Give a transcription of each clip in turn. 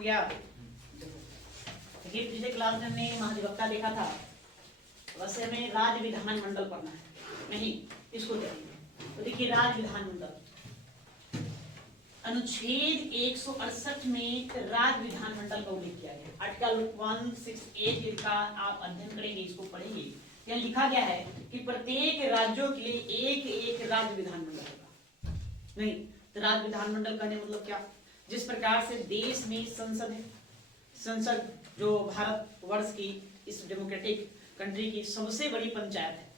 हो गया। देखिए पिछले क्लास में हमने महाधिवक्ता देखा था, वैसे हमें राज्य विधानमंडल पढ़ना है, नहीं इसको देखेंगे। तो देखिए राज्य विधानमंडल अनुच्छेद 168 में राज्य विधानमंडल का उल्लेख किया गया। आर्टिकल 168 लिखा, आप अध्ययन करेंगे, इसको पढ़ेंगे। यहाँ लिखा गया है कि प्रत्येक राज्यों के लिए एक एक राज्य विधानमंडल होगा। नहीं तो राज्य विधानमंडल कहने मतलब क्या, जिस प्रकार से देश में संसद है, संसद जो भारत वर्ष की इस डेमोक्रेटिक कंट्री की सबसे बड़ी पंचायत है,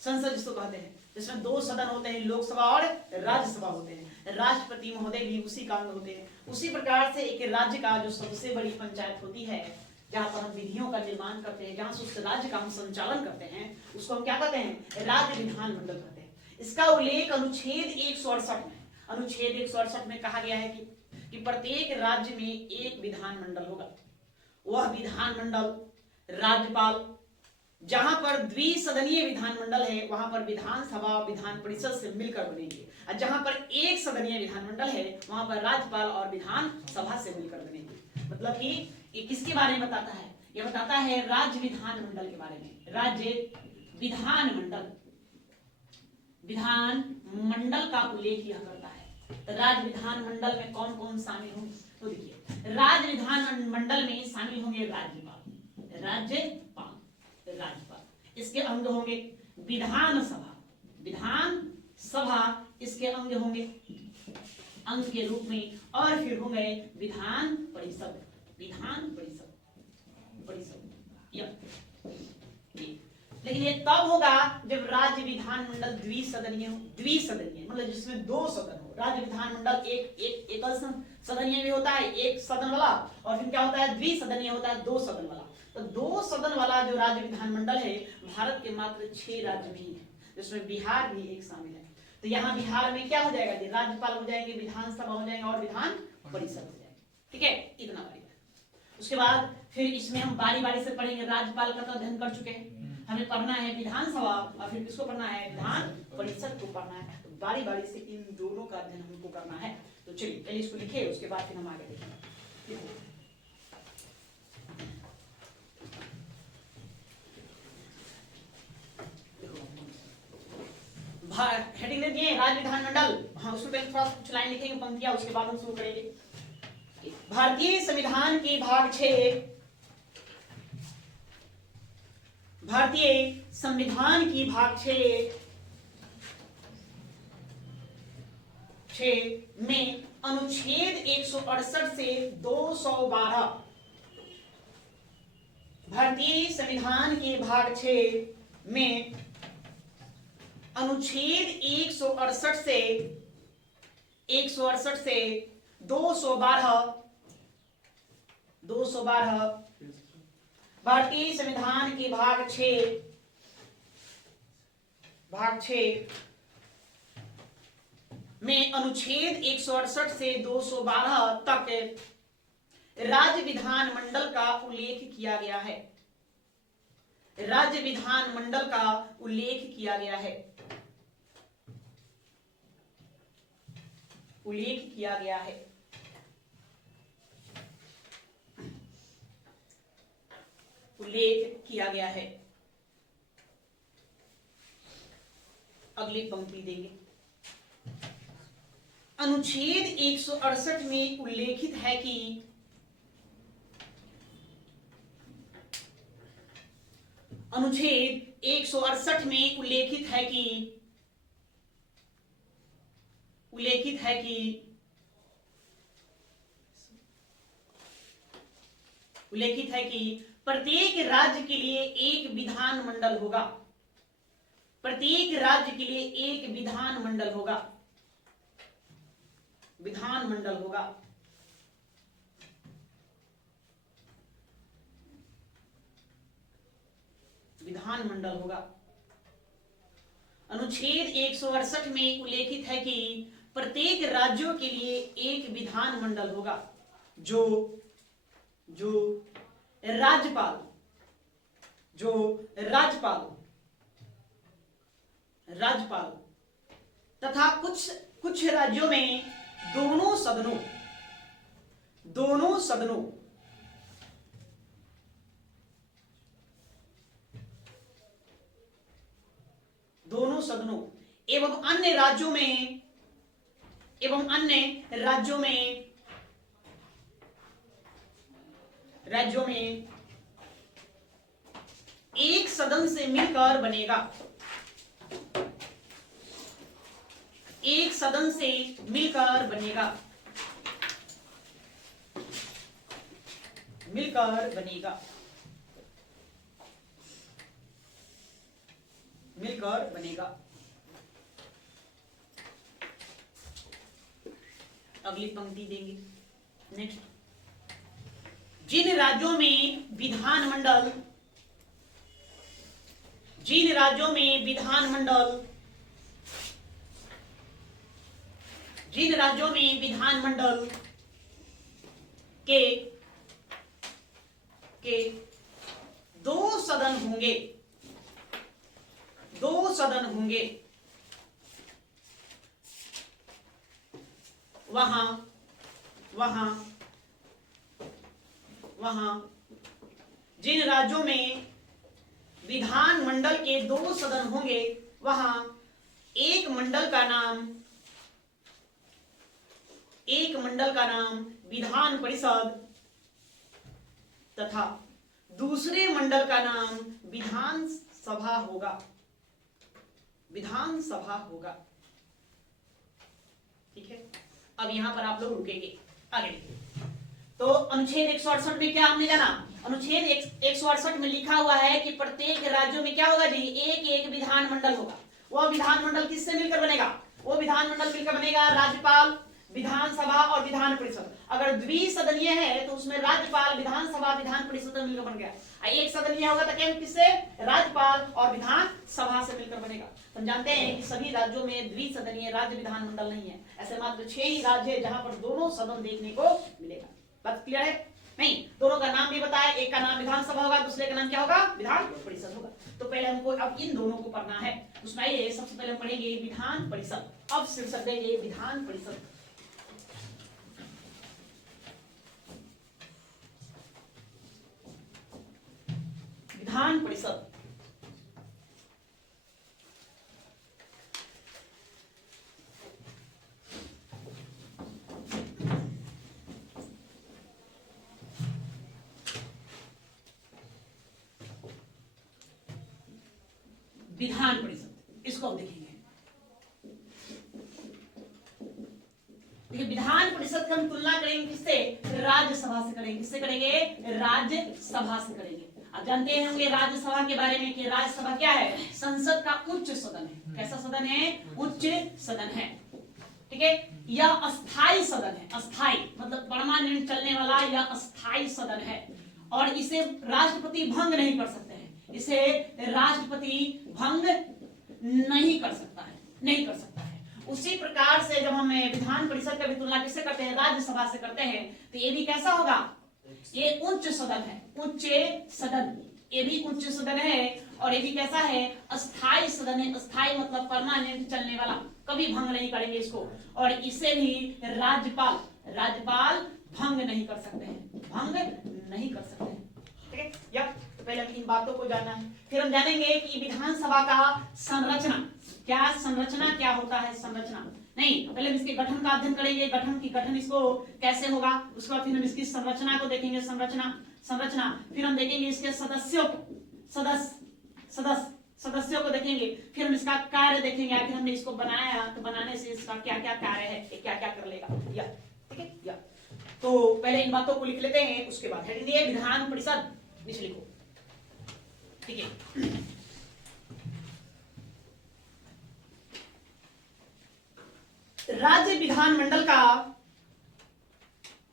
संसद जिसको कहते हैं, जिसमें दो सदन होते हैं, लोकसभा और राज्यसभा होते हैं, राष्ट्रपति महोदय भी उसी का अंग होते हैं। उसी प्रकार से एक राज्य का जो सबसे बड़ी पंचायत होती है, जहां पर हम विधियों का निर्माण करते हैं, जहां से उस राज्य का हम संचालन करते हैं, उसको हम क्या कहते हैं, राज्य विधानमंडल कहते हैं। इसका उल्लेख अनुच्छेद 168 में, अनुच्छेद 168 में कहा गया है कि प्रत्येक राज्य में एक विधानमंडल होगा। वह विधानमंडल राज्यपाल, जहां पर द्विसदनीय विधानमंडल है वहां पर विधानसभा विधान परिषद से मिलकर बनेंगे, और जहां पर एक सदनीय विधानमंडल है वहां पर राज्यपाल और विधानसभा से मिलकर बनेंगे। मतलब कि ये किसके बारे में बताता है, यह बताता है राज्य विधानमंडल के बारे में। राज्य विधानमंडल, विधानमंडल का उल्लेख यह करता है। तो राज्य विधानमंडल में कौन कौन शामिल होंगे, तो देखिए राज्य विधानमंडल में शामिल होंगे राज्यपाल, राज्यपाल, इसके अंग होंगे विधानसभा, विधानसभा इसके अंग होंगे अंग के रूप में, और फिर होंगे विधान परिषद, विधान परिषद, लेकिन ये तब होगा जब राज्य विधानमंडल द्विसदनीय हो। द्विसदनीय मतलब जिसमें दो सदन हो। राज्य विधानमंडल एक एकल सदनीय भी होता है, एक सदन वाला, और फिर क्या होता है, द्विसदनीय होता है, दो सदन वाला। तो दो सदन वाला जो राज्य विधानमंडल है भारत के मात्र 6 राज्य में ही है, जिसमें बिहार भी एक शामिल है। तो यहाँ बिहार में क्या हो जाएगा, राज्यपाल हो जाएंगे, विधानसभा हो जाएंगे और विधान परिषद हो जाएंगे। ठीक है, इतना बारी है। उसके बाद फिर इसमें हम बारी बारी से पढ़ेंगे। राज्यपाल का तो अध्ययन कर चुके हैं, हमें पढ़ना है विधानसभा, और फिर किसको पढ़ना है, विधान परिषद को पढ़ना है। तो बारी बारी से इन दोनों का अध्ययन हमको करना है। तो चलिए पहले इसको लिखे, उसके बाद फिर हम आगे देखेंगे। हेडिंग दे दिए राज्य विधानमंडल, हाँ उसमें पहले थोड़ा कुछ लाइन लिखेंगे, पंक्तियां, उसके बाद हम शुरू करेंगे। भारतीय संविधान के भाग 6, भारतीय संविधान की भाग 6 में अनुच्छेद 168 से 212, भारतीय संविधान के भाग 6 में अनुच्छेद 168 से 212 भारतीय संविधान के भाग 6 में अनुच्छेद 168 से 212 तक राज्य विधानमंडल का उल्लेख किया गया है। राज्य विधानमंडल का उल्लेख किया गया है, उल्लेख किया गया है। उल्लेख किया गया है। अगली पंक्ति देंगे। अनुच्छेद 168 में उल्लेखित है कि अनुच्छेद 168 में उल्लेखित है कि प्रत्येक राज्य के लिए एक विधानमंडल होगा। प्रत्येक राज्य के लिए एक विधानमंडल होगा, विधानमंडल होगा। विधानमंडल होगा। अनुच्छेद 168 में उल्लेखित है कि प्रत्येक राज्यों के लिए एक विधानमंडल होगा, जो राज्यपाल तथा कुछ राज्यों में दोनों सदनों एवं अन्य राज्यों में एक सदन से मिलकर बनेगा। एक सदन से मिलकर बनेगा। अगली पंक्ति देंगे। नेक्स्ट, जिन राज्यों में विधानमंडल के दो सदन होंगे वहां जिन राज्यों में विधानमंडल के दो सदन होंगे वहां एक मंडल का नाम विधान परिषद तथा दूसरे मंडल का नाम विधान सभा होगा। ठीक है, अब यहां पर आप लोग रुकेंगे, आगे देखिए। तो अनुच्छेद 168 में क्या हमने जाना? अनुच्छेद 168 में लिखा हुआ है कि प्रत्येक राज्यों में क्या होगा जी? एक विधानमंडल होगा। वह विधानमंडल किससे मिलकर बनेगा? वो विधानमंडल मिलकर बनेगा राज्यपाल, विधानसभा और विधान परिषद। अगर द्विसदनीय है तो उसमें राज्यपाल, विधानसभा, विधान परिषद मिलकर बन गया। एक सदनीय होगा तो क्या किससे? राज्यपाल और विधानसभा से मिलकर बनेगा। हम जानते हैं कि सभी राज्यों में द्विसदनीय राज्य विधानमंडल नहीं है। ऐसे मात्र 6 ही राज्य है जहां पर दोनों सदन देखने को मिलेगा। बात क्लियर है? नहीं, दोनों का नाम भी बताया, एक का नाम विधानसभा होगा, दूसरे का नाम क्या होगा? विधान परिषद होगा। तो पहले हमको अब इन दोनों को पढ़ना है। उसमें ये सबसे पहले हम पढ़ेंगे विधान परिषद। अब शीर्षक देंगे विधान परिषद। विधान परिषद इसको हम देखेंगे। देखिए, विधान परिषद की हम तुलना करेंगे किससे? राज्यसभा से करेंगे। किससे करेंगे? राज्यसभा से करेंगे। आप जानते होंगे राज्यसभा के बारे में कि राज्यसभा क्या है? संसद का उच्च सदन है। कैसा सदन है? उच्च सदन है। ठीक है, यह अस्थाई सदन है। अस्थाई मतलब परमानेंट चलने वाला, यह अस्थाई सदन है और इसे राष्ट्रपति भंग नहीं कर सकते हैं। इसे राष्ट्रपति भंग नहीं कर सकता है। उसी प्रकार से जब हम विधान परिषद का भी तुलना किससे करते हैं? राज्यसभा से करते हैं। तो ये भी कैसा होगा? ये उच्च सदन है। उच्च सदन, ये भी उच्च सदन है और ये भी कैसा है? अस्थाई सदन है। अस्थाई मतलब परमानेंट चलने वाला, कभी भंग नहीं करेंगे इसको। और इसे भी राज्यपाल भंग नहीं कर सकते हैं। ठीक है, या तो पहले इन बातों को जानना है। फिर हम जानेंगे कि विधानसभा का संरचना क्या होता है। संरचना नहीं, पहले हम इसके गठन का अध्ययन करेंगे। गठन इसको कैसे होगा, उसके बाद फिर हम इसकी संरचना को देखेंगे। संरचना फिर हम देखेंगे इसके सदस्यों को देखेंगे। फिर हम इसका कार्य देखेंगे। आखिर हमने इसको बनाया तो बनाने से इसका क्या क्या कार्य है, क्या क्या कर लेगा। या ठीक है, या तो पहले इन बातों को लिख लेते हैं, उसके बाद हेडिंग दिए विधान परिषद, नीचे लिखो। ठीक है, राज्य विधानमंडल का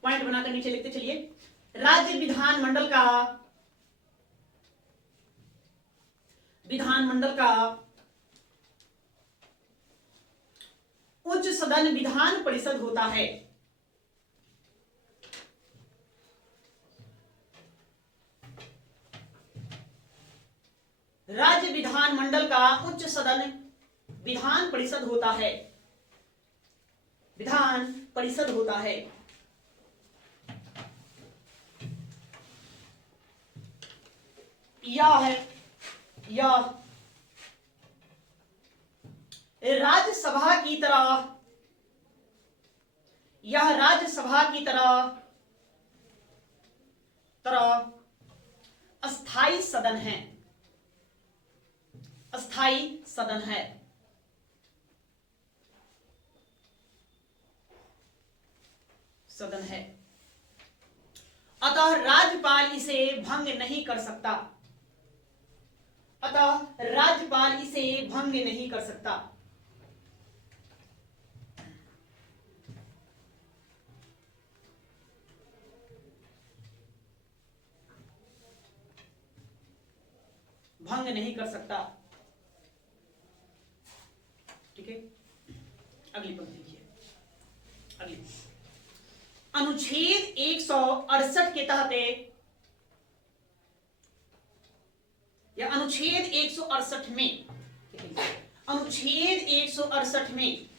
पॉइंट बनाकर नीचे लिखते चलिए। राज्य विधानमंडल का उच्च सदन विधान परिषद होता है। राज्य विधानमंडल का उच्च सदन विधान परिषद होता है। यह है, यह राज्यसभा की तरह, यह राज्यसभा की तरह अस्थाई सदन है, अस्थाई सदन है। सदन है, अतः राज्यपाल इसे भंग नहीं कर सकता, अतः राज्यपाल इसे भंग नहीं कर सकता। भंग नहीं कर सकता। ठीक है, अगली पंक्ति देखिए, अगली अनुच्छेद 168 के तहत, या अनुच्छेद 168 में, अनुच्छेद 168 में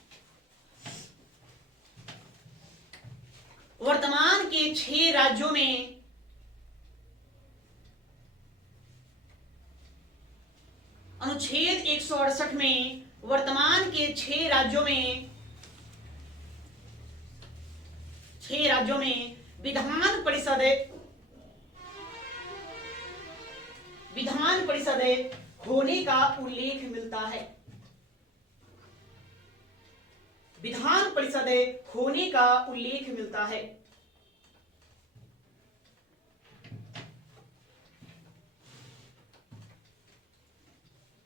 वर्तमान के 6 राज्यों में अनुच्छेद 168 में वर्तमान के 6 राज्यों में विधान परिषद होने का उल्लेख मिलता है, विधान परिषद होने का उल्लेख मिलता है।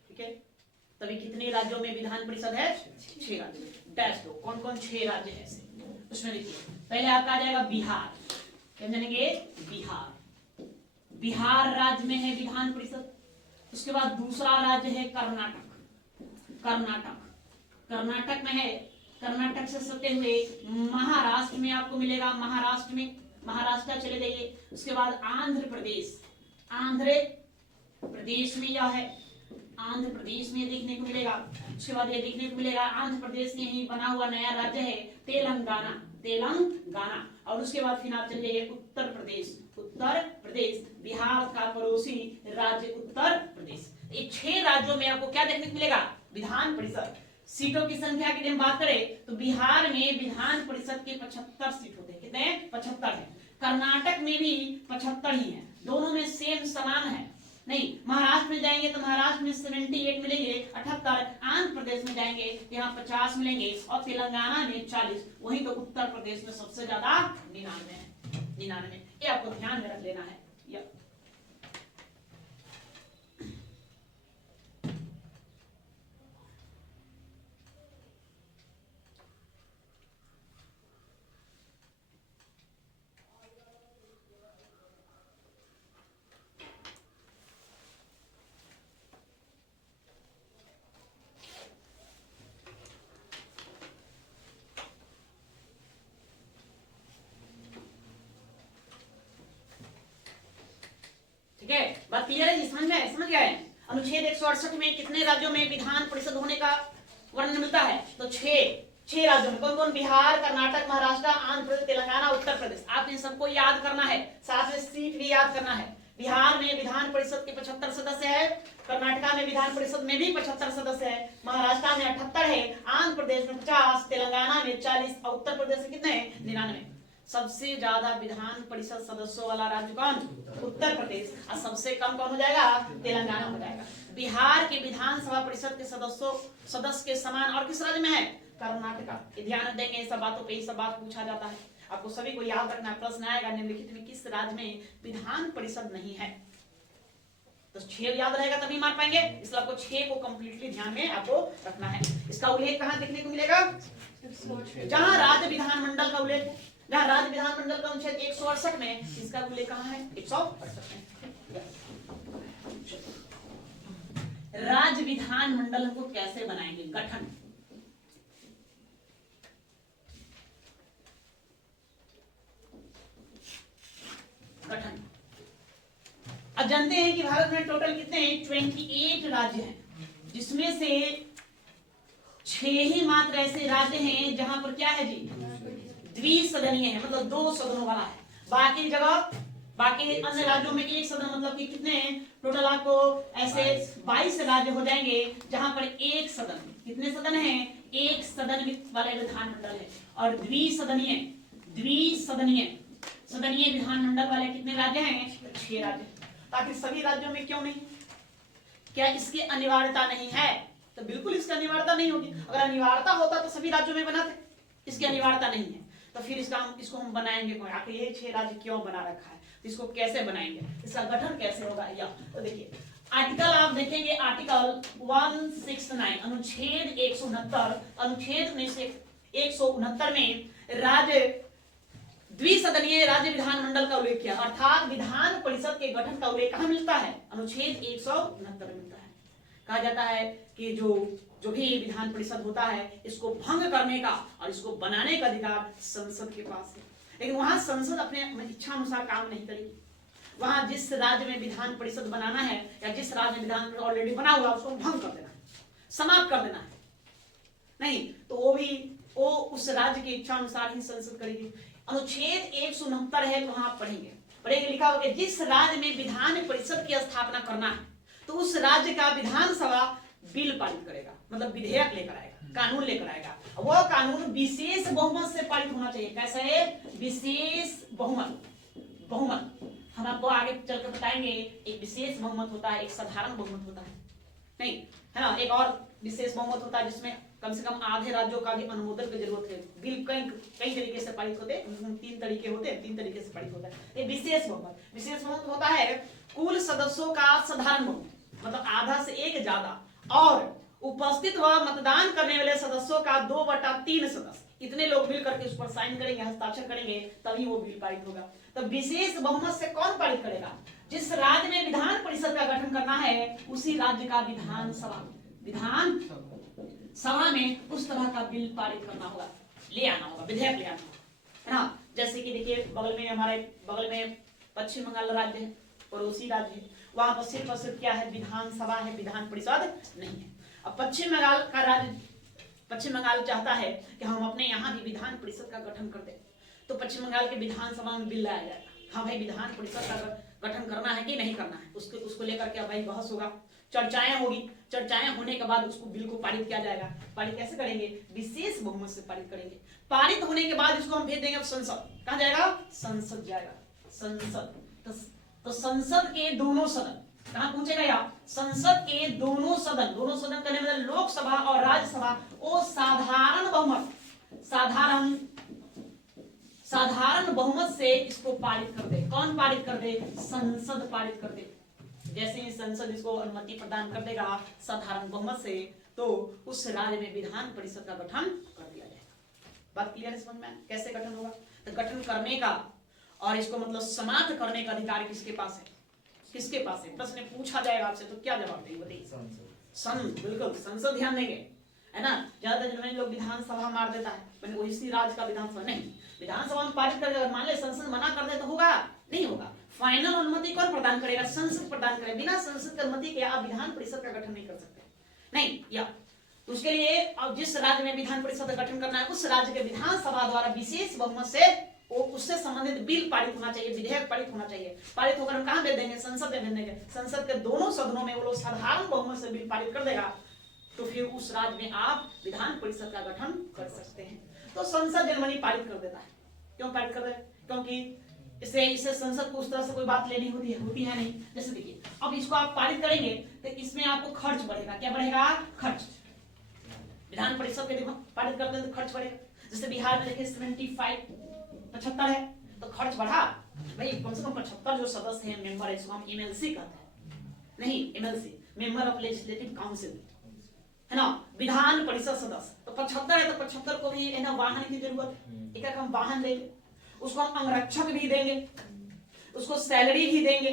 ठीक है, तभी कितने राज्यों में विधान परिषद है? 6 राज्यों में। डैश दो, कौन कौन 6 राज्य है ऐसे, उसमें देखिए पहले आपका आ जाएगा बिहार, क्या जानेंगे? बिहार, बिहार राज्य में है विधान परिषद। उसके बाद दूसरा राज्य है कर्नाटक, कर्नाटक में है, कर्नाटक से सटे हुए महाराष्ट्र में आपको मिलेगा, महाराष्ट्र में, महाराष्ट्र चले जाइए। उसके बाद आंध्र प्रदेश, आंध्र प्रदेश में यह है, आंध्र प्रदेश में देखने को मिलेगा। उसके बाद ये देखने को मिलेगा आंध्र प्रदेश में ही बना हुआ नया राज्य है तेलंगाना, तेलंगाना। और उसके बाद फिर आप चले जाइए उत्तर प्रदेश, उत्तर प्रदेश, बिहार का पड़ोसी राज्य उत्तर प्रदेश। ये 6 राज्यों में आपको क्या देखने को मिलेगा? विधान परिषद। सीटों की संख्या की हम बात करें तो बिहार में विधान परिषद के 75 सीट होते हैं, कितने? 75 है। कर्नाटक में भी 75 ही है, दोनों में सेम समान है। नहीं, महाराष्ट्र में जाएंगे तो महाराष्ट्र में 78 मिलेंगे, 78। आंध्र प्रदेश में जाएंगे तो यहाँ 50 मिलेंगे और तेलंगाना में 40। वहीं तो उत्तर प्रदेश में सबसे ज्यादा 99 है, 99। ये आपको ध्यान में रख लेना है। ठीक है, बात क्लियर है जी? समझ गए? अनुच्छेद 168 में कितने राज्यों में विधान परिषद होने का वर्णन मिलता है? तो 6 राज्यों में। कौन कौन? बिहार, कर्नाटक, महाराष्ट्र, आंध्र प्रदेश, तेलंगाना, उत्तर प्रदेश। आपने सबको याद करना है, साथ में सीट भी याद करना है। बिहार में विधान परिषद के 75 सदस्य है, कर्नाटक में विधान परिषद में भी 75 सदस्य है, महाराष्ट्र में 78 है, आंध्र प्रदेश में 50, तेलंगाना में 40 और उत्तर प्रदेश में कितने हैं? 99। सबसे ज्यादा विधान परिषद सदस्यों वाला राज्य कौन? उत्तर प्रदेश। और सबसे कम कौन हो जाएगा? तेलंगाना हो जाएगा। बिहार के विधानसभा परिषद के सदस्य के समान और किस राज्य में है? कर्नाटक। ध्यान देंगे इन सब बातों पे, ये सब बात पूछा जाता है, आपको सभी को याद रखना। प्रश्न आएगा निम्नलिखित में किस राज्य में विधान परिषद नहीं है? तो 6 याद रहेगा तभी मार पाएंगे, इसलिए आपको 6 को कंप्लीटली ध्यान में आपको रखना है। इसका उल्लेख कहां देखने को मिलेगा? जहां राज्य विधानमंडल का उल्लेख है, जहां राज्य विधानमंडल का अनुच्छेद 168 में, इसका उल्लेख कहां है? 168 में। राज्य विधानमंडल को कैसे बनाएंगे? गठन, गठन। अब जानते हैं कि भारत में टोटल कितने हैं? 28 राज्य हैं, जिसमें से 6 ही मात्र ऐसे राज्य हैं जहां पर क्या है जी? द्विसदनीय है, मतलब 2 सदनों वाला है। बाकी जगह बाकी अन्य राज्यों में एक सदन, मतलब कि कितने टोटल आपको ऐसे 22 राज्य हो जाएंगे जहां पर एक सदन, कितने सदन हैं, एक सदन वाले विधानमंडल है। और द्विसदनीय सदनीय विधानमंडल वाले कितने राज्य हैं, 6 राज्य। ताकि सभी राज्यों में क्यों नहीं, क्या इसकी अनिवार्यता नहीं है, तो बिल्कुल इसकी अनिवार्यता नहीं होगी। अगर अनिवार्यता होता तो सभी राज्यों में बनाते, इसकी अनिवार्यता नहीं है तो फिर इसको हम बनाएंगे कौन, आखिर ये 6 राज्य क्यों बना रखा है, तो इसको कैसे बनाएंगे, इसका गठन कैसे होगा, या तो देखिए आर्टिकल आप देखेंगे, आर्टिकल 169 अनुच्छेद 169, अनुच्छेद 169 में राज्य द्विसदनीय राज्य विधानमंडल का उल्लेख किया, अर्थात विधान परिषद के गठन का उल्लेख कहां मिलता है, अनुच्छेद 169 में मिलता है। कहा जाता है कि जो भी विधान परिषद होता है इसको भंग करने का और इसको बनाने का अधिकार संसद के पास है। लेकिन वहां संसद अपने इच्छा अनुसार काम नहीं करेगी, वहां जिस राज्य में विधान परिषद बनाना है या जिस राज्य में विधान ऑलरेडी बना हुआ उसको भंग कर देना है, समाप्त कर देना है, नहीं तो वो उस राज्य की इच्छा अनुसार ही संसद करेगी। अनुच्छेद 169 है, तो वहां आप पढ़ेंगे लिखा होगा जिस राज्य में विधान परिषद की स्थापना करना है तो उस राज्य का विधानसभा बिल पारित करेगा, मतलब विधेयक लेकर आएगा, कानून लेकर आएगा। वह कानून विशेष बहुमत से पारित होना चाहिए। कैसे है, विशेष बहुमत हम आपको आगे चलकर बताएंगे। एक विशेष बहुमत होता है, एक साधारण बहुमत होता है, नहीं है ना, एक और विशेष बहुमत होता है जिसमें कम से कम आधे राज्यों का भी अनुमोदन की जरूरत है। बिल कई तरीके से पारित होते हैं, 3 तरीके होते हैं, 3 तरीके से पारित होता है। ये विशेष बहुमत होता है कुल सदस्यों का साधारण बहुमत, मतलब आधा से एक ज्यादा, और उपस्थित व मतदान करने वाले सदस्यों का 2/3 सदस्य, इतने लोग मिल करके उस पर साइन करेंगे, हस्ताक्षर करेंगे, तभी वो बिल पारित होगा। तो विशेष बहुमत से कौन पारित करेगा, जिस राज्य में विधान परिषद का गठन करना है उसी राज्य का विधान सभा में उस तरह का बिल पारित करना होगा, ले आना होगा, विधेयक ले आना होगा, है ना। जैसे कि देखिए हमारे बगल में पश्चिम बंगाल राज्य है, पड़ोसी राज्य है, वहां पर सिर्फ क्या है, विधानसभा है, विधान परिषद नहीं है। अब पश्चिम बंगाल चाहता है कि हम अपने यहाँ भी विधान परिषद का गठन कर दें, तो पश्चिम बंगाल के विधानसभा में बिल लाया जाएगा, हाँ भाई विधान परिषद का गठन करना है कि नहीं करना है, उसको लेकर के भाई बहस होगा, चर्चाएं होगी, चर्चाएं होने के बाद उसको बिल को पारित किया जाएगा। पारित कैसे करेंगे, विशेष बहुमत से पारित करेंगे। पारित होने के बाद इसको हम भेज देंगे संसद, कहां जाएगा, संसद जाएगा, संसद। तो संसद के दोनों सदन कहां पहुंचेगा, या संसद के दोनों सदन करने मतलब लोकसभा और राज्यसभा, वो साधारण बहुमत से इसको पारित कर दे। कौन पारित कर दे, संसद पारित कर दे। जैसे ही संसद इसको अनुमति प्रदान कर देगा साधारण बहुमत से, तो उस राज्य में विधान परिषद का गठन कर दिया जाएगा। बात क्लियर है, समझ में कैसे गठन होगा। तो गठन करने का और इसको मतलब समाप्त करने का अधिकार किसके पास है, किसके पास है, प्रश्न पूछा जाएगा आपसे तो क्या जवाब देंगे, बताइए। संसद, बिल्कुल संसद ध्यान देंगे, है ना। ज्यादातर जनरली लोग विधानसभा मार देता है, मैंने उसी राज्य का विधानसभा नहीं, विधानसभा में पारित कर देगा, मान ले संसद मना कर दे तो होगा, नहीं होगा। फाइनल अनुमति कौन प्रदान करेगा, संसद प्रदान करेगा। बिना संसद की अनुमति के आप विधान परिषद का गठन नहीं कर सकते, नहीं। या उसके लिए अब जिस राज्य में विधान परिषद का गठन करना है उस राज्य के विधानसभा द्वारा विशेष बहुमत से उससे संबंधित बिल पारित होना चाहिए, विधेयक पारित होना चाहिए। पारित होकर हम कहां भेज देंगे, संसद में भेज देंगे। संसद के दोनों सदनों में वो लोग साधारण बहुमत से बिल पारित कर देगा, तो फिर उस राज्य में आप विधान परिषद का गठन कर सकते हैं। तो संसद जनरली पारित कर देता है। क्यों पारित कर देता है, क्योंकि इससे संसद को उस तरह से कोई बात लेनी होती है नहीं। जैसे देखिए अब इसको आप पारित करेंगे तो इसमें आपको खर्च बढ़ेगा, क्या बढ़ेगा, खर्च। विधान परिषद के पारित करते हैं तो खर्च बढ़ेगा। जैसे बिहार में देखिए 75 है तो खर्च बढ़ा, भाई कम से कम 75 जो सदस्य हैं, मेंबर है, इसको हम एमएलसी कहते हैं, नहीं MLC member of legislative council, है ना, विधान परिषद सदस्य। तो 75 है तो 75 को भी है ना वाहन की जरूरत, एक हम वाहन देंगे, उसको हम अंगरक्षक भी देंगे, उसको सैलरी भी देंगे,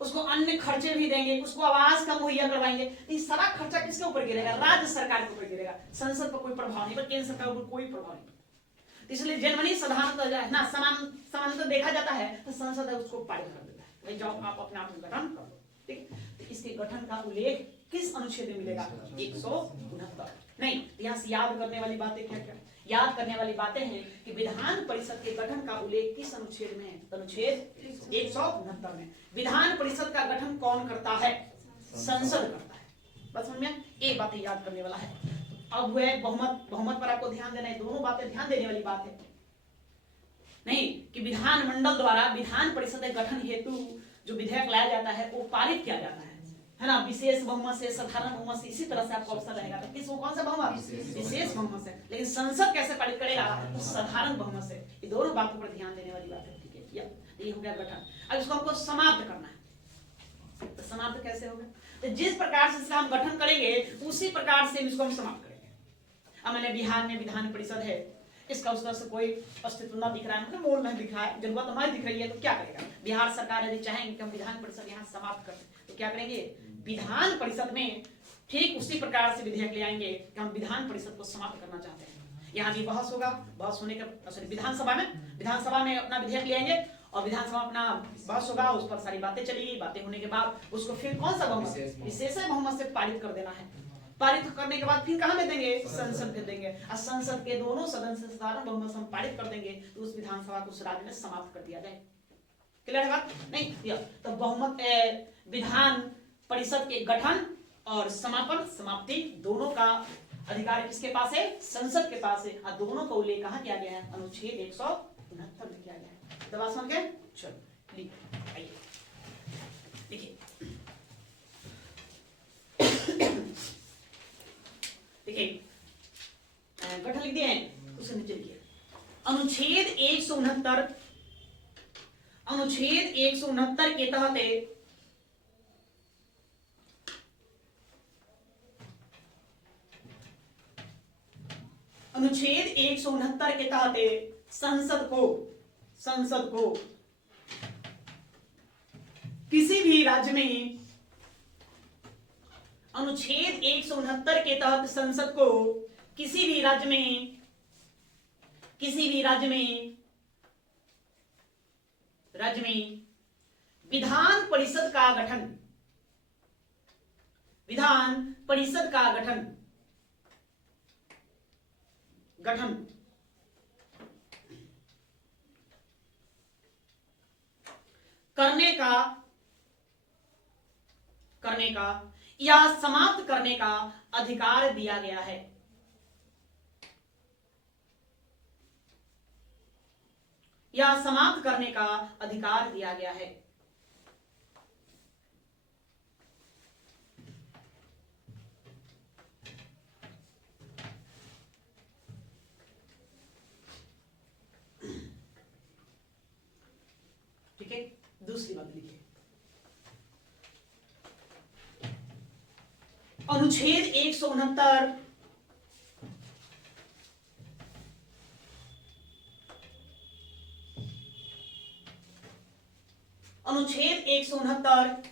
उसको अन्य खर्चे भी देंगे, उसको आवास का मुहैया करवाएंगे। ये सारा खर्चा किसके ऊपर गिरेगा, राज्य सरकार के ऊपर गिरेगा। संसद पर कोई प्रभाव नहीं, पर केंद्र सरकार पर कोई प्रभाव नहीं। इसलिए जनरली साधारणतः है ना समानतः देखा जाता है तो संसद है उसको पारित कर देता है, भाई जाओ आप अपने आप गठन कर दो, ठीक। तो इसके गठन का उल्लेख किस अनुच्छेद में मिलेगा, 169। नहीं, यहाँ से याद करने वाली बातें क्या क्या? याद करने वाली बातें हैं कि विधान परिषद के गठन का उल्लेख किस अनुच्छेद में है? अनुच्छेद 169 में। विधान परिषद का गठन कौन करता है? संसद करता है। बस समझ में, एक बात याद करने वाला है। अब हुए बहुमत, बहुमत पर आपको ध्यान देना है। दोनों बातें ध्यान देने वाली बात है, नहीं कि विधानमंडल द्वारा विधान परिषद के गठन हेतु जो विधेयक लाया जाता है वो पारित किया जाता है ना, विशेष बहुमत से, साधारण बहुमत से, इसी तरह से आपको ऑप्शन रहेगा। तो किस कौन सा बहुमत? विशेष बहुमत से। लेकिन संसद कैसे पारित करेगा? तो साधारण बहुमत से। ये दोनों बातों पर ध्यान देने वाली बात है, ठीक है? ये हो गया गठन। अब इसको हमको समाप्त करना है। तो समाप्त कैसे होगा? तो जिस प्रकार से इसका हम गठन करेंगे उसी प्रकार से इसको हम समाप्त करेंगे। अब मैंने बिहार में विधान परिषद है, इसका उस तरह से कोई अस्तित्व न दिख रहा है, मतलब मोल नहीं दिख रहा है, जरूरत हमारी दिख रही है, तो क्या करेगा? बिहार सरकार यदि चाहेंगे कि हम विधान परिषद यहाँ समाप्त कर दें तो क्या करेंगे? विधान परिषद में ठीक उसी प्रकार से विधेयक ले आएंगे कि हम विधान परिषद को समाप्त करना चाहते हैं। यहाँ भी बहस होगा, बहस होने का सॉरी विधानसभा में अपना विधेयक ले आएंगे और विधानसभा अपना बहस होगा, उस पर सारी बातें चलेगी। बातें होने के बाद उसको फिर कौन सा बहुमत? विशेष बहुमत से पारित कर देना है। पारित करने के बाद फिर कहां में देंगे? संसद में देंगे। और संसद के दोनों सदन से साधारण बहुमत से हम पारित कर देंगे तो उस विधानसभा को उस राज्य में समाप्त कर दिया जाए। क्लियर है बात? नहीं तो बहुमत विधान परिषद के गठन और समापन, समाप्ति दोनों का अधिकार किसके पास है? संसद के पास है। और दोनों का उल्लेख कहां किया गया है? अनुच्छेद 169 में किया गया है। दबा समझ गए? चलो लिखिए, देखिए देखिए गठन लिख दिए हैं, उसके नीचे लिखिए अनुच्छेद 169 के तहत अनुच्छेद 169 के तहत संसद को किसी भी राज्य में, अनुच्छेद 169 के तहत संसद को किसी भी राज्य में विधान परिषद का गठन करने का या समाप्त करने का अधिकार दिया गया है। या समाप्त करने का अधिकार दिया गया है। ठीक है, दूसरी बात लिखिए अनुच्छेद 169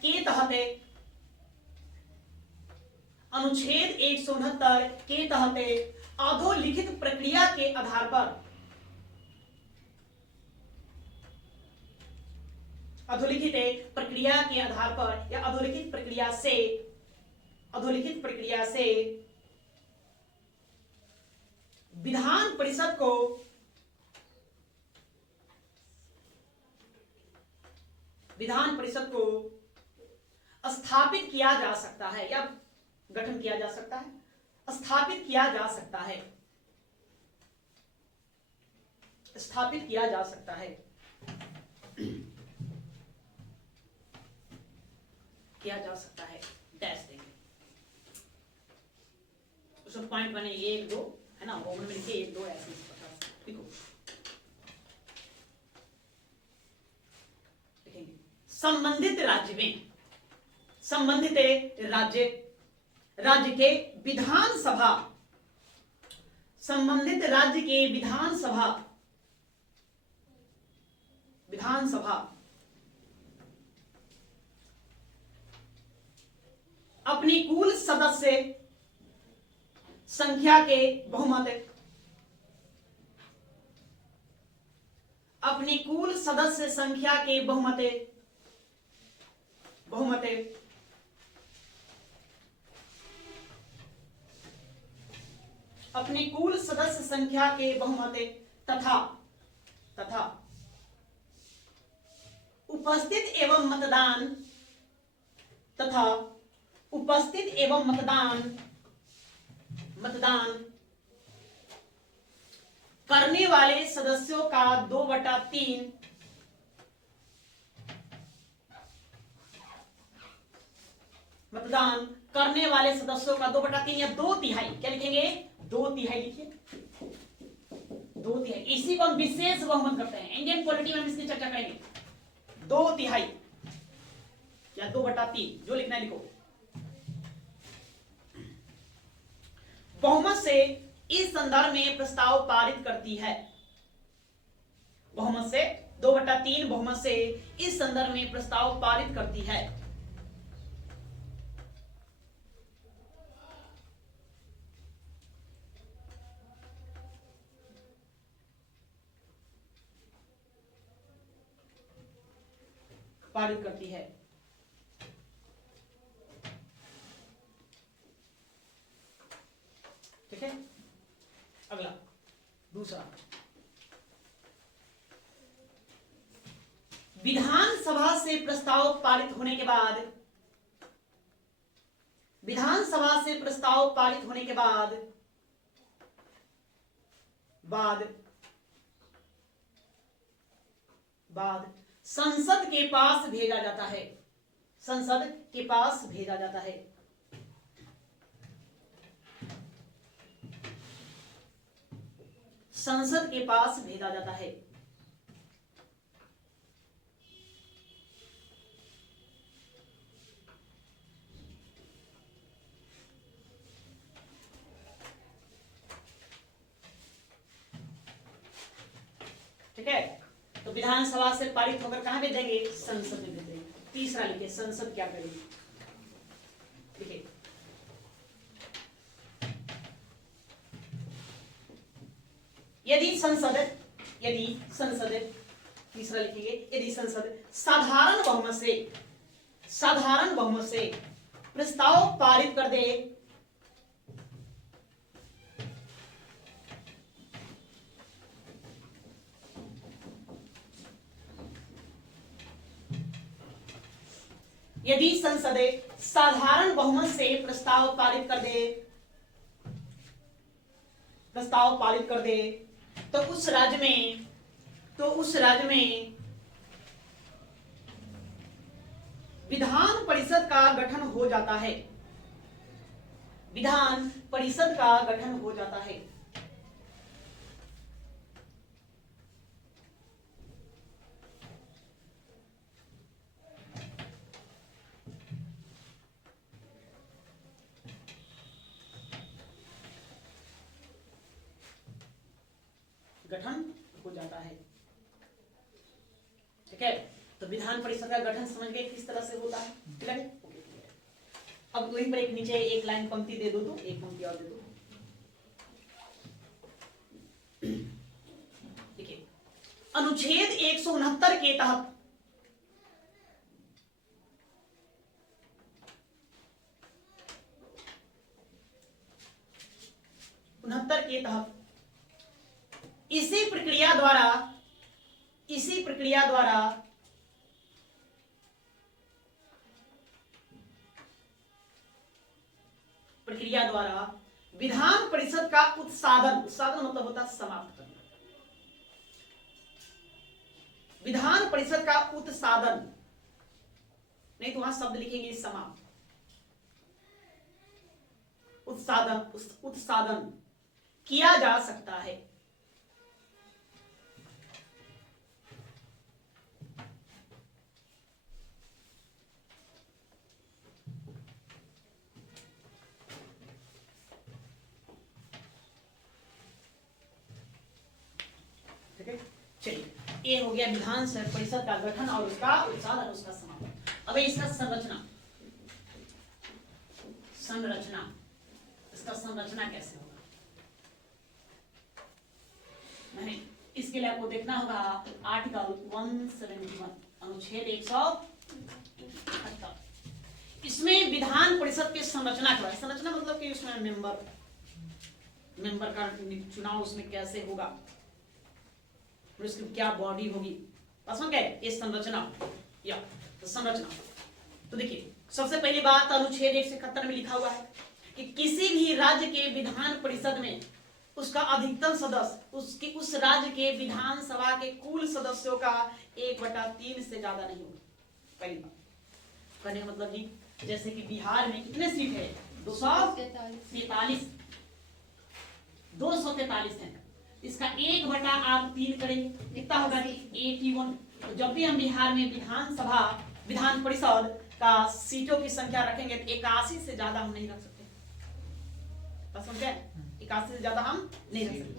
के तहत अधोलिखित प्रक्रिया के आधार पर या अधोलिखित प्रक्रिया से विधान परिषद को स्थापित किया जा सकता है या गठन किया जा सकता है, स्थापित किया जा सकता है, डैश देंगे। उसमें पॉइंट बने 1 2 है ना, रोमन में लिखिए 1 2 ऐसे लिखो। लिखेंगे संबंधित राज्य के विधानसभा अपनी कुल सदस्य संख्या के बहुमत अपनी कुल सदस्य संख्या के बहुमत तथा उपस्थित एवं मतदान करने वाले सदस्यों का 2/3 मतदान करने वाले सदस्यों का 2/3 या 2/3, क्या लिखेंगे? 2/3 लिखिए, 2/3। इसी को हम विशेष बहुमत करते हैं। इंडियन पॉलिटी में हम इसकी चर्चा करेंगे। 2/3 या 2/3, जो लिखना है लिखो। बहुमत से इस संदर्भ में प्रस्ताव पारित करती है। बहुमत से 2/3 बहुमत से इस संदर्भ में प्रस्ताव पारित करती है। पारित करती है। ठीक है, अगला दूसरा, विधानसभा से प्रस्ताव पारित होने के बाद, विधानसभा से प्रस्ताव पारित होने के बाद संसद के पास भेजा जाता है। संसद के पास भेजा जाता है। संसद के पास भेजा जाता है। ठीक है, तो विधानसभा से पारित होकर कहां भेजेंगे? संसद में भेजेंगे। तीसरा लिखिए, संसद क्या करेगी? लिखिए, यदि संसद, तीसरा लिखेंगे, यदि संसद साधारण बहुमत से प्रस्ताव पारित कर दे, यदि संसद साधारण बहुमत से प्रस्ताव पारित कर दे तो उस राज्य में विधान परिषद का गठन हो जाता है। विधान परिषद का गठन हो जाता है। गठन हो जाता है। ठीक है, तो विधान परिषद का गठन समझ गए किस तरह से होता है? ठीक है, अब वहीं पर एक नीचे एक लाइन पंक्ति दे दो, तो एक पंक्ति और दे दो। देखिए, अनुच्छेद 169 के तहत इसी प्रक्रिया द्वारा विधान परिषद का उत्सादन मतलब होता है समाप्त करना। विधान परिषद का उत्सादन, नहीं तो वहां शब्द लिखेंगे समाप्त। उत्सादन किया जा सकता है। ठीक है, चलिए, ये हो गया विधान परिषद का गठन और उसका उत्सादन, उसका समापन। अब इसका संरचना कैसे होगा? नहीं, इसके लिए आपको देखना होगा आर्टिकल 171 अनुच्छेद 178। इसमें विधान परिषद की संरचना क्या है? संरचना मतलब कि उसमें मेंबर मेंबर का चुनाव उसमें कैसे होगा, और उसकी क्या बॉडी होगी, समझ गए? ये संरचना या तो संरचना। तो देखिए सबसे पहली बात अनुच्छेद 171 में लिखा हुआ है कि किसी भी राज्य के विधान परिषद में उसका अधिकतम सदस्य उसकी उस राज्य के विधानसभा के कुल सदस्यों का 1/3 से ज्यादा नहीं होगा। पहली बात कहने का मतलब जी, जैसे कि बिहार में कितने सीट है? 243 243 है, इसका 1/3 करेंगे कितना होगा? 81। तो जब भी हम बिहार में विधानसभा विधान परिषद का सीटों की संख्या रखेंगे तो 81 से ज्यादा हम नहीं रख सकते। समझे? 81 से ज्यादा हम नहीं रख सकते।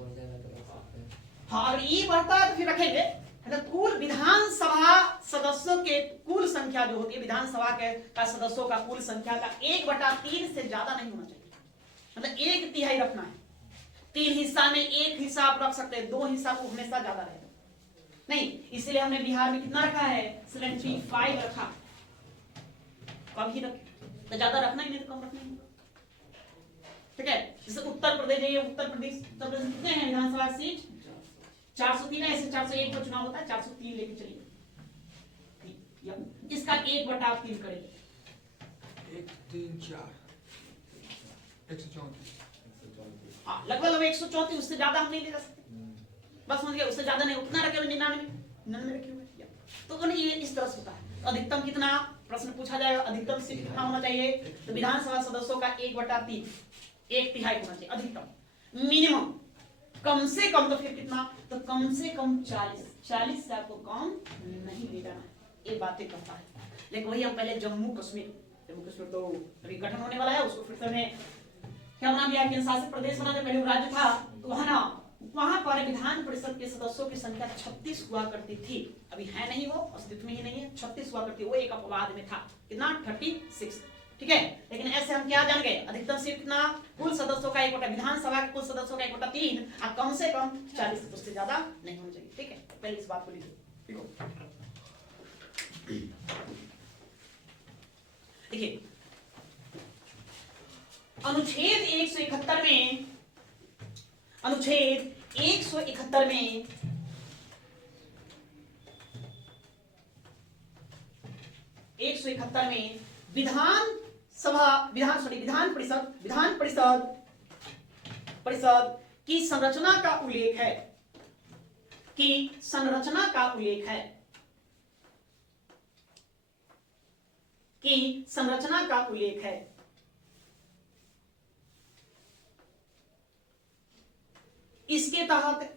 हाँ, अगर ये बढ़ता है तो फिर रखेंगे। मतलब कुल विधानसभा सदस्यों के कुल संख्या जो होती है, विधानसभा के का सदस्यों का कुल संख्या का 1/3 से ज्यादा नहीं होना चाहिए। मतलब 1/3 रखना है। 3 हिस्सा में 1 हिस्सा आप रख सकते हैं, 2 हिस्सा को हमेशा ज्यादा रहेगा नहीं। इसलिए हमने बिहार में कितना रखा है? 75 रखा। कम ही रखे तो ज्यादा रखना ही नहीं, तो कम रखना ही। ठीक है, जैसे उत्तर प्रदेश है, उत्तर प्रदेश कितने हैं विधानसभा सीट? 403 है, ऐसे 401 का चुनाव होता है, 403 लेके चलिए। इसका 1/3 करेंगे। 1 3 4 134। हाँ, लगभग 134, उससे ज्यादा हम नहीं ले जा सकते। बस समझ गए, उससे ज्यादा नहीं, उतना रखे हुए 99 रखे हुए। तो उन्हें ये इस तरह से होता है। तो अधिकतम कितना प्रश्न पूछा जाएगा? अधिकतम सीट कितना होना चाहिए? तो विधानसभा सदस्यों का 1/3 1/3 होना चाहिए अधिकतम। मिनिमम कम से कम तो फिर कितना? तो कम से कम 40 से आपको कम नहीं ले जाना है। ये बातें करता है। लेकिन वही हम पहले जम्मू कश्मीर तो गठन होने वाला है, उसको फिर से हमने क्या बना दिया? केंद्र शासित प्रदेश बना दिया। पहले वो राज्य था, तो वहां पर विधान परिषद के सदस्यों की संख्या 36 हुआ करती थी। अभी है नहीं, वो अस्तित्व में ही नहीं है। 36 हुआ करती, वो एक अपवाद में था। कितना? 36। ठीक है, लेकिन ऐसे हम क्या जान गए? अधिकतम सीट कितना? कुल सदस्यों का 1/3, विधानसभा के कुल सदस्यों का 1/3, और कम से कम 40, उससे ज्यादा नहीं होना चाहिए। ठीक है, पहले इस बात को लीजिए। देखिए अनुच्छेद 171 में, अनुच्छेद 171 में विधान परिषद की संरचना का उल्लेख है, कि संरचना का उल्लेख है, कि संरचना का उल्लेख है। इसके तहत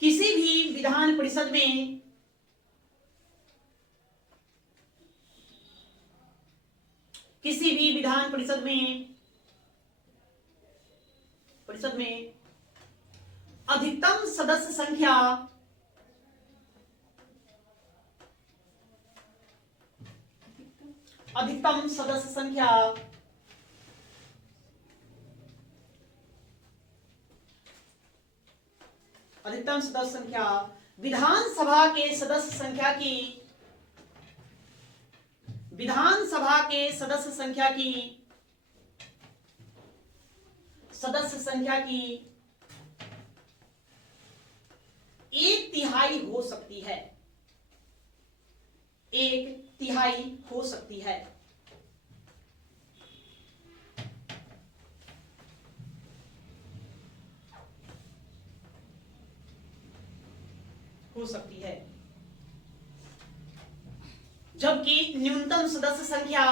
किसी भी विधान परिषद में अधिकतम सदस्य संख्या विधानसभा के सदस्य संख्या की 1/3 हो सकती है। 1/3 हो सकती है। जबकि न्यूनतम सदस्य संख्या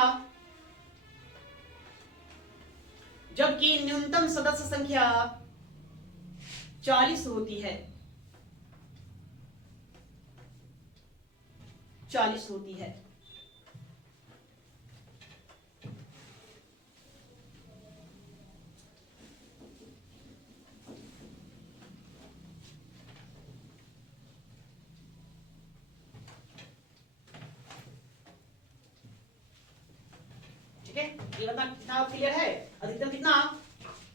40 होती है। 40 होती है। ठीक है, ये बता कितना क्लियर है? अधिकतम कितना?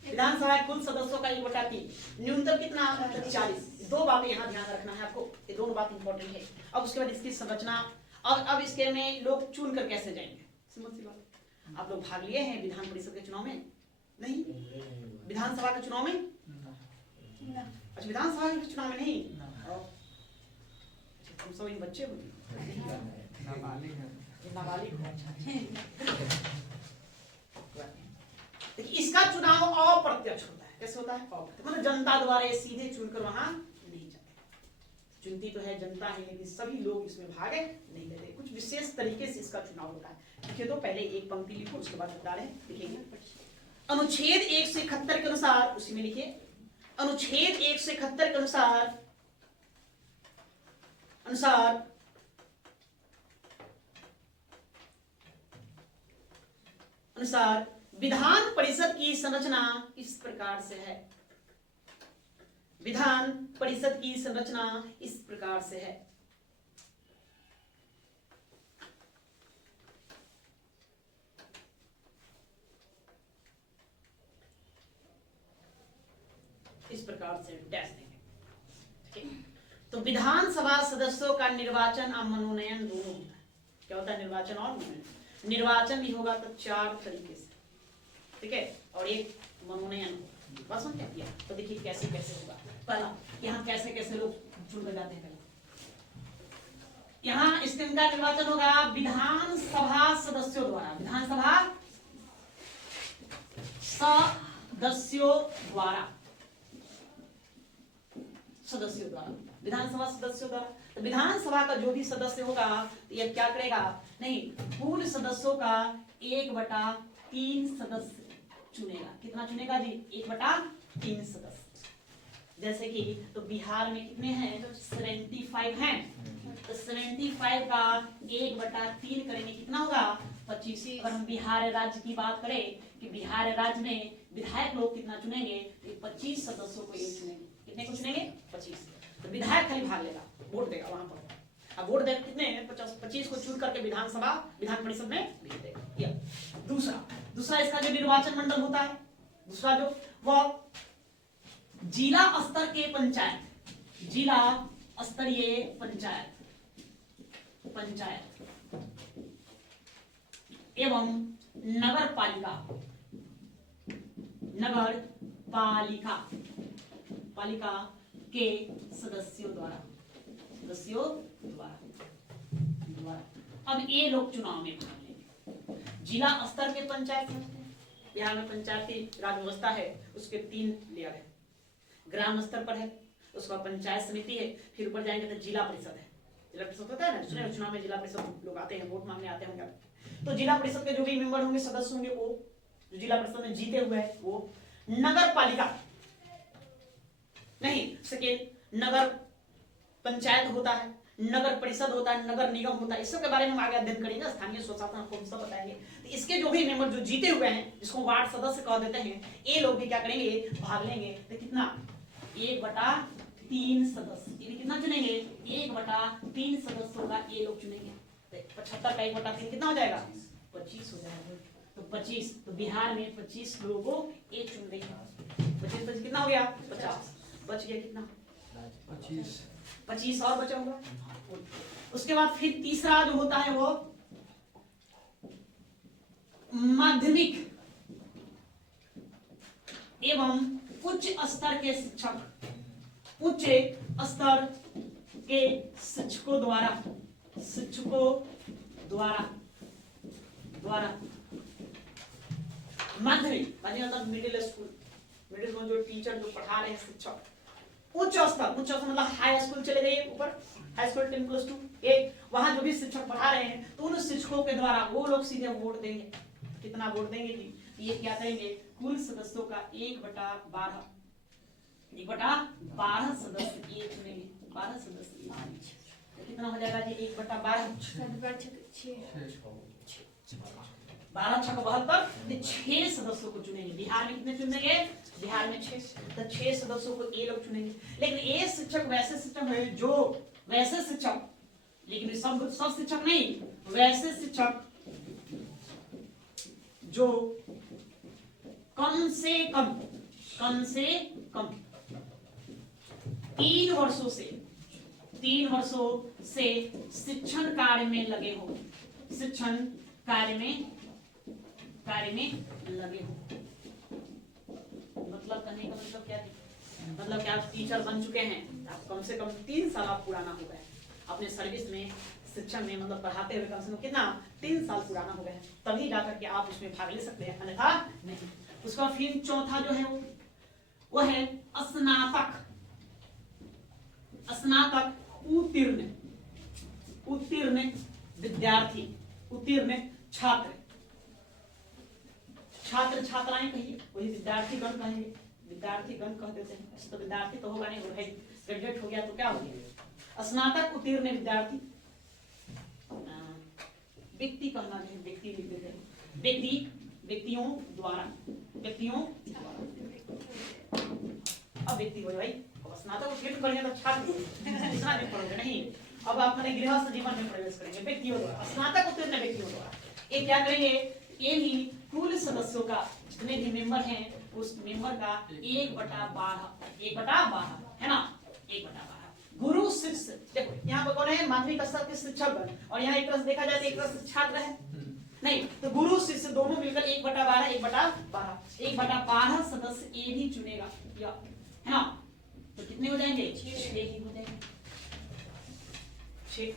विधानसभा कुल सदस्यों का 1/3, न्यूनतम कितना? 40। दो बातें यहाँ ध्यान रखना है आपको, ये दोनों बात इंपॉर्टेंट है। अब उसके बाद इसकी संरचना, और अब इसके में लोग चुन कर कैसे जाएंगे, समझ सी बात। आप लोग भाग लिए हैं विधान परिषद के चुनाव में? नहीं, विधानसभा के चुनाव में? अच्छा, विधानसभा के चुनाव में नहीं। तुम सब इन बच्चे देखिए, इसका चुनाव अप्रत्यक्ष होता है। कैसे होता है? अप्रत्यक्ष, मतलब जनता द्वारा ये सीधे चुनकर वहां नहीं जाते। चुनती तो है जनता है, लेकिन सभी लोग इसमें भाग नहीं लेते। कुछ विशेष तरीके से इसका चुनाव होता है। लिखिए तो पहले एक पंक्ति लिखो, उसके बाद बता रहे हैं, लिखेंगे। अनुच्छेद 171 के अनुसार, उसी में लिखिए, अनुच्छेद 171 के अनुसार विधान परिषद की संरचना इस प्रकार से है। विधान परिषद की संरचना इस प्रकार से है। इस प्रकार से डैश देंगे। तो विधानसभा सदस्यों का निर्वाचन और मनोनयन दोनों होता है। क्या होता है? निर्वाचन और मनोनयन। निर्वाचन भी होगा तो 4 तरीके से, ठीक है, और एक मनोनयन होगा। बस हम क्या किया तो देखिए कैसे कैसे होगा। पहला, यहाँ कैसे कैसे लोग चुन जाते हैं। यहाँ इसका निर्वाचन होगा विधानसभा सदस्यों द्वारा। विधानसभा सदस्यों द्वारा, विधानसभा सदस्यों द्वारा। तो विधानसभा का जो भी सदस्य होगा तो यह क्या करेगा? नहीं, कुल सदस्यों का 1/3 सदस्य चुनेगा। कितना चुनेगा जी? 1/3 सदस्य। जैसे कि तो बिहार में कितने हैं? 75 हैं। तो 75 का 1/3 करेंगे, कितना होगा? 25। और हम बिहार राज्य की बात करें कि बिहार राज्य में विधायक लोग कितना चुनेंगे? 25 सदस्यों को ये चुनेंगे। कितने को चुनेंगे? 25। तो विधायक खाली भाग लेगा, वोट देगा वहां पर। अब वोट देगा कितने? 25 को चुन करके विधान परिषद में भेज देगा। दूसरा इसका जो निर्वाचन मंडल होता है, दूसरा जो वह जिला स्तर के पंचायत, जिला स्तरीय पंचायत एवं नगर पालिका के सदस्यों द्वारा। अब ये लोग चुनाव में भाग लेंगे। जिला स्तर के पंचायत, बिहार में पंचायती राज व्यवस्था है, उसके 3 लेयर है। ग्राम स्तर पर है, उसका पंचायत समिति है, फिर ऊपर जाएंगे तो जिला परिषद है। जिला परिषद होता है ना, चुनाव में जिला परिषद लोग आते हैं, वोट मांगने आते होंगे। तो जिला परिषद के जो भी मेंबर होंगे, सदस्य होंगे, वो जो जिला परिषद में जीते हुए हैं वो। नगर पालिका नहीं, सेकेंड नगर पंचायत होता है, नगर परिषद होता है, नगर निगम होता है। इस सब के बारे में हम आगे अध्ययन करेंगे। स्थानीय स्वशासन आपको सब बताएंगे। तो इसके जो भी मेंबर जो जीते हुए हैं, जिसको वार्ड सदस्य कह देते हैं, ये लोग भी क्या करेंगे? भाग लेंगे। तो कितना? 1/3 सदस्य। ये कितना चुनेंगे? 1/3 सदस्यों का ये लोग चुनेंगे। 75 का 1/3 कितना हो जाएगा? 25 हो जाएगा। तो 25, तो बिहार में 25 लोगों को ये चुन देंगे। 25 कितना हो गया? 50। बच गया कितना? 25 और बचा होगा। उसके बाद फिर तीसरा जो होता है वो माध्यमिक एवं उच्च स्तर के शिक्षक, उच्च स्तर के शिक्षकों द्वारा माध्यमिक मतलब मिडिल स्कूल में जो टीचर जो पढ़ा रहे हैं, शिक्षक। उच्च स्तर मतलब हाई स्कूल चले गए ऊपर, हाई स्कूल 10+2 एक, वहां जो भी शिक्षक पढ़ा रहे हैं, तो उन शिक्षकों के द्वारा वो लोग सीधे वोट देंगे। कितना वोट देंगे जी? ये क्या करेंगे? कुल सदस्यों का 1/12 सदस्य ये चुनेंगे। 12 सदस्य कितना हो जाएगा जी? 1/12 12 6 72, 6 सदस्यों को चुनेंगे। बिहार में कितने चुनेंगे? बिहार में 6। तो 6 सदस्यों को ये लोग चुनेंगे। लेकिन ये शिक्षक वैसे शिक्षक है जो वैसे शिक्षक, लेकिन सब शिक्षक नहीं, वैसे शिक्षक जो कम से कम 3 वर्षों से शिक्षण कार्य में लगे हो, शिक्षण कार्य में लगे हो। मतलब कहने का मतलब क्या है? मतलब कि आप टीचर बन चुके हैं, आप कम से कम 3 साल आप पुराना हो गए अपने सर्विस में, शिक्षण में, मतलब पढ़ाते हुए कम से कम कितना 3 साल पुराना हो गए, तभी जाकर के आप उसमें भाग ले सकते हैं, अन्यथा नहीं। उसका फिर चौथा जो है वो है स्नातक। उत्तीर्ण विद्यार्थी, उत्तीर्ण छात्र, छात्राएं कहिए, वही विद्यार्थीगण कहेंगे, विद्यार्थीगण कह देते हैं, ऐसे तो विद्यार्थी तो होगा नहीं, वो ग्रेजुएट हो गया तो क्या हो गया, स्नातक उत्तीर्ण विद्यार्थी। व्यक्ति कहना है, व्यक्ति लिख देते हैं, व्यक्तियों द्वारा, अब व्यक्ति हो भाई, स्नातक उत्तीर्ण करेंगे तो छात्र इतना नहीं पढ़ोगे, नहीं। अब आप अपने गृहस्थ जीवन में प्रवेश करेंगे, व्यक्तियों द्वारा, स्नातक उत्तीर्ण व्यक्तियों द्वारा। ये क्या करेंगे, ये भी कुल सदस्यों का, जितने भी मेंबर हैं उस मेंबर का 1/12 है ना, 1/12। गुरु शिष्य, देखो यहाँ पर कौन है, माध्यमिक स्तर के शिक्षकगण, और यहाँ एक तरह से देखा जाए तो एक तरह से छात्र है, नहीं तो गुरु शिष्य दोनों मिलकर 1/12, 1/12 सदस्य ये भी चुनेगा, है ना। तो कितने हो जाएंगे, 6 ही हो जाएंगे, 6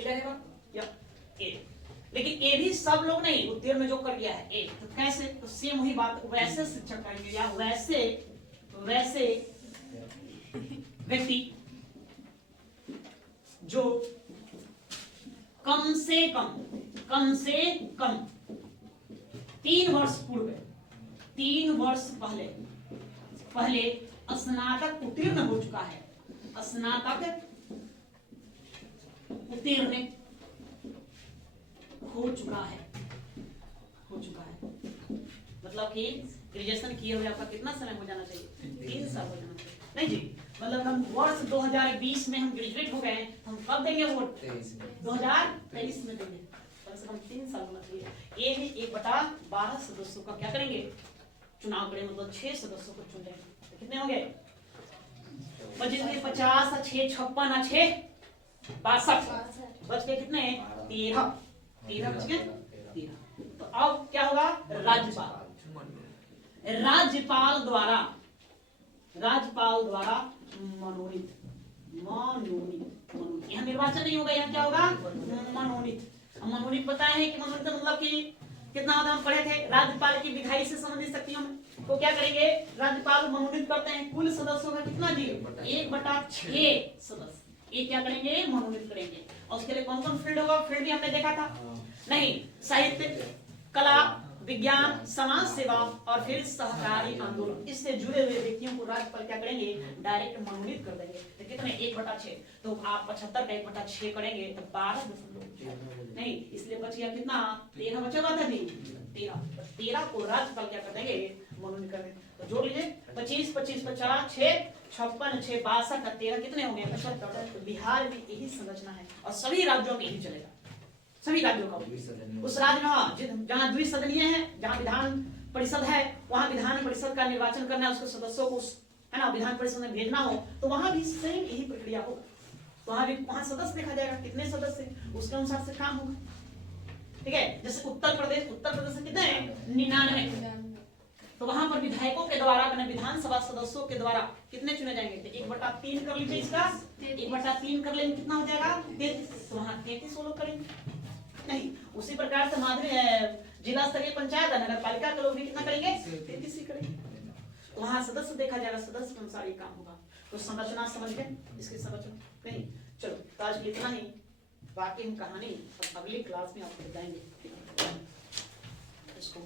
रहेगा या 8। लेकिन ये भी सब लोग नहीं, उत्तीर्ण में जो कर दिया है 8, तो कैसे, तो सेम वही बात, वैसे शिक्षक करेंगे या वैसे व्यक्ति जो कम से कम 3 वर्ष पूर्व, 3 वर्ष पहले स्नातक उत्तीर्ण हो चुका है, स्नातक उत्तीर्ण हो चुका है, मतलब कि ग्रेजुएशन किए हुए आपका कितना समय हो जाना चाहिए, 3 साल हो जाना चाहिए, नहीं जी। मतलब हम वर्ष 2020 में हम ग्रेजुएट हो गए हैं, हम कब देंगे वोट, 2023 में देंगे, कम से कम 3 साल होना चाहिए। ये भी 1/12 सदस्यों का क्या करेंगे, चुनाव करेंगे, मतलब 6 सदस्यों को चुन लेंगे, तो कितने होंगे, 25 में 50, 6 56, 6 62, बच के कितने 13 बच गए 13। तो अब क्या होगा, राज्यपाल द्वारा मनोनीत, यहाँ निर्वाचन नहीं होगा, यहाँ क्या होगा, मनोनीत बताया है कि मनोनीत मतलब कि कितना होता, हम पढ़े थे राज्यपाल की विधायी से संबंधित शक्तियों में, तो क्या करेंगे, राज्यपाल मनोनीत करते हैं, कुल सदस्यों का कितना जी, 1/6 सदस्य, ये क्या करेंगे, मनोनीत करेंगे। और उसके लिए कौन कौन फील्ड होगा, फील्ड भी हमने देखा था, नहीं, साहित्य, कला, विज्ञान, समाज सेवा और फिर सहकारी आंदोलन, इससे जुड़े हुए व्यक्तियों को राज्यपाल क्या करेंगे, डायरेक्ट मनोनीत कर देंगे। तो कितने, 1/6, तो आप 75 का 1/6 करेंगे तो 12 नहीं, इसलिए बच गया कितना, 13 बचा था जी, 13 को राज्यपाल क्या कर देंगे, मनोनीत कर देंगे। तो जोड़ लीजिए, 25, 25, 50, 6, 56, 6, 62 का 13 कितने होंगे, 75। तो बिहार में यही संरचना है और सभी राज्यों में यही चलेगा, सभी राज्यों का। उस राज्य में जहाँ द्विसदनीय है, जहाँ विधान परिषद है, वहाँ विधान परिषद का निर्वाचन करना है, उसके सदस्यों को है ना विधान परिषद में भेजना हो, तो वहाँ भी सेम यही प्रक्रिया होगा। तो वहाँ सदस्य देखा जाएगा, कितने सदस्य, उसके अनुसार से काम होगा, ठीक है। जैसे उत्तर प्रदेश से कितने हैं, 99, तो वहां पर विधायकों के द्वारा, विधानसभा सदस्यों के द्वारा कितने चुने जाएंगे, 1/3 कर लीजिए, इसका 1/3 कर लेंगे, कितना हो जाएगा, 33, तो वहां 33 वो लोग करेंगे, नहीं। उसी प्रकार से जिला स्तरीय पंचायत नगर पालिका के लोग भी कितना करेंगे, 33 ही करेंगे। तो वहां सदस्य देखा जाएगा, सदस्य के अनुसार ये काम होगा। तो संरचना समझ गए, इसकी संरचना नहीं। चलो तो आज इतना ही, बाकी हम कहानी अगली क्लास में आपको बताएंगे। इसको